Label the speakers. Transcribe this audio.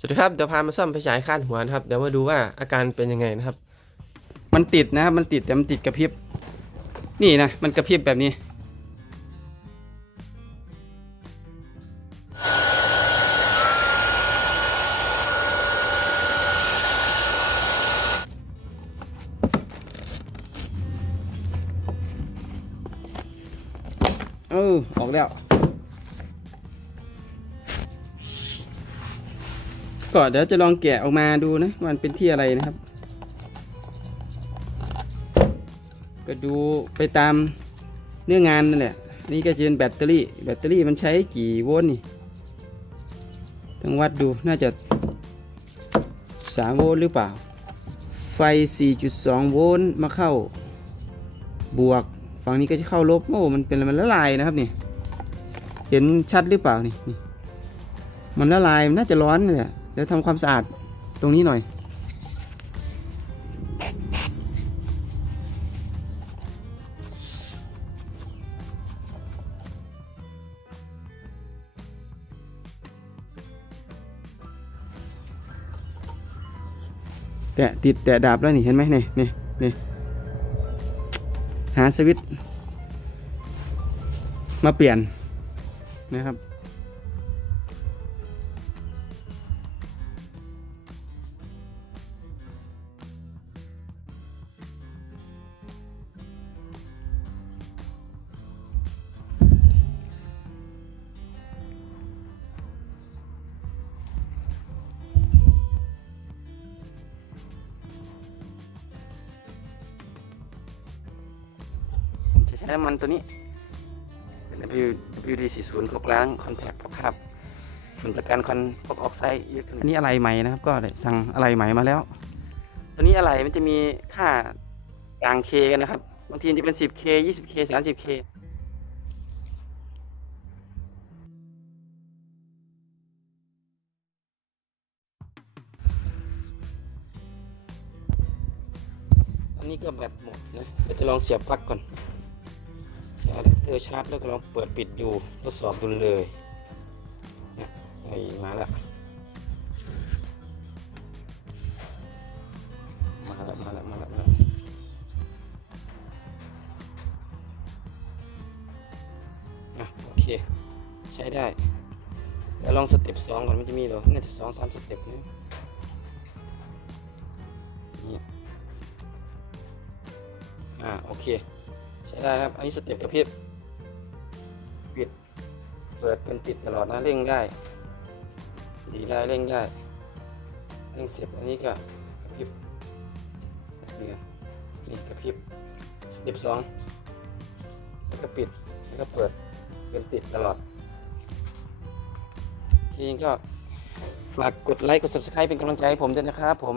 Speaker 1: สวัสดีครับเดี๋ยวพามาซ่อมไฟฉายคาดหัวนะครับเดี๋ยวมาดูว่าอาการเป็นยังไงนะครับ
Speaker 2: มันติดนะครับมันติดแต่มันติดกระพริบนี่นะมันกระพริบแบบนี้ เออออกแล้ว ก็เดี๋ยวจะลองแกะออกมาดูนะมันเป็นที่อะไรนะครับ ก็ดูไปตามเนื้องานนั่นแหละนี่ก็จะเป็นแบตเตอรี่ แบตเตอรี่มันใช้กี่โวลต์นี่ต้องวัดดูน่าจะ 3 โวลต์หรือเปล่า ไฟ 4.2 โวลต์มาเข้าบวก ฝั่งนี้ก็จะเข้าลบ โอ้มันเป็นอะไรมันละลายนะครับนี่ เห็นชัดหรือเปล่านี่นี่มันละลายมันน่าจะร้อนเลยเดี๋ยวทำความสะอาดตรงนี้หน่อย แตะติดแตะดาบแล้วนี่เห็นไหมนี่นี่นี่หาสวิตช์มาเปลี่ยนนะครับ ใช้น้ำมันตัวนี้เป็น W WD 4 0พวกล้างคอนแทคพวกคราบฝุ่นประกันคอนพวกออกไซด์ยอะขึ้นอันนี้อะไรใหม่นะครับ ก็ได้สั่งอะไรใหม่มาแล้ว ตัวนี้อะไรมันจะมีค่ากลางเคกันนะครับ บางทีจะเป็น 10K 20K 30K อันนี้ก็แบตหมดนะเดี๋ยวจะลองเสียบปลั๊กก่อน อะแดปเตอร์ชาร์จแล้วก็ลองเปิดปิดดูทดสอบดูเลยนี่ยไอ้มาแล้วมาแล้วมาแล้วมาแล้วมาอะโอเค ใช้ได้เดี๋ยวลองสเต็ปสองก่อนมันจะมีเหรอน่าจะสองสามสเต็ปนะนี่อ่าโอเค ใช้ได้ครับ อันนี้สเต็ปกระพริบ เปิดเป็นติดตลอดนะเร่งได้ ดีได้เร่งได้ เร่งเสร็จอันนี้ก็กระพริบนี่นี่กระพริบสเต็ปสองแล้วก็ปิดแล้วก็เปิดเป็นติดตลอดทีนี้ก็ฝากกดไลค์กด subscribe เป็นกำลังใจให้ผมด้วยนะครับผม